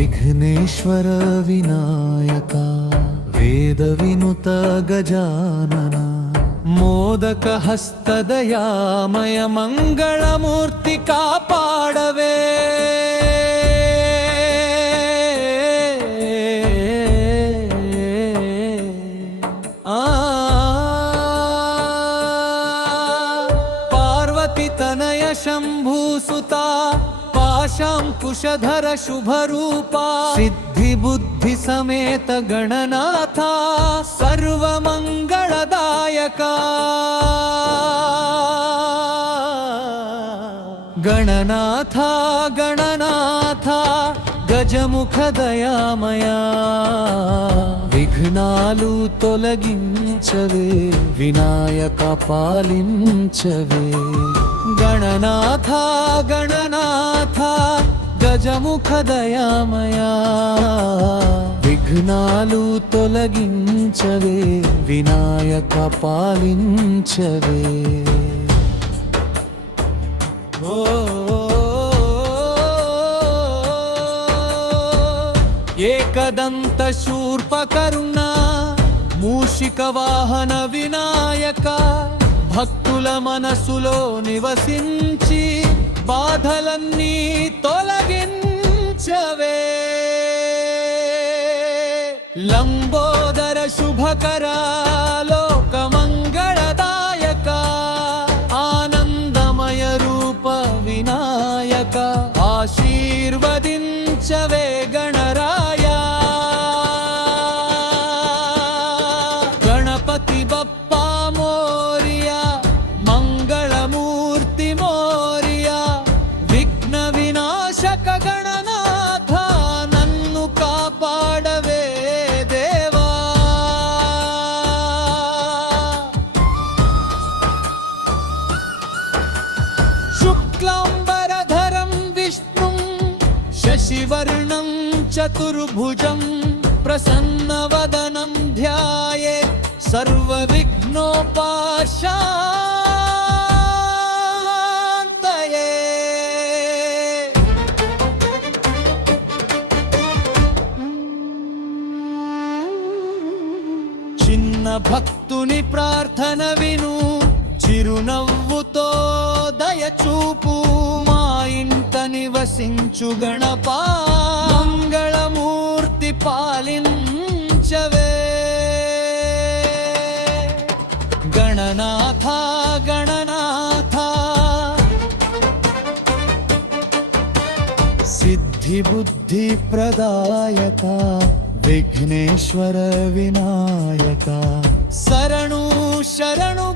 विघ्नेश्वर विनायका वेदविनुत गजानन मोदकहस्तदयामय मङ्गलमूर्ति कापाडवे। आ पार्वतीतनय शम्भूसुता पाशाङ्कुशधर शुभरूपा सिद्धिबुद्धिसमेत गणनाथा सर्वमङ्गलदायका गणनाथा गणनाथा గజముఖదయామయా విఘ్నాలు తొలగించవే వినాయక పాలించవే గణనాథ गणनाथ गणनाथ गजमुखदयामया విఘ్నాలు తొలగించవే వినాయక పాలించవే ఏకదంత శూర్పకరుణ మూషిక వాహన వినాయక భక్తుల మనసులో నివసించి బాధలన్నీ తొలగించవే. లంబోదర శుభకరా లోకమంగళదాయక ఆనందమయ రూప వినాయక ఆశీర్వదించవే. వినాశక గణనాథ నన్ను కాపాడవే దేవా शुक्लाम्बरधरं विष्णुं शशिवर्णं चतुर्भुजं प्रसन्नवदनं ध्याये सर्वविघ्नोपाशान्तये భక్తుని ప్రార్థన విను. చిరునవ్వుతో దయచూపు. మా ఇంట నివసించు గణప. మంగళమూర్తి పాలించవే. గణనాథ గణనాథ. సిద్ధి బుద్ధి ప్రదాయక. विघ्नेश्वर विनायक। शरणु शरणु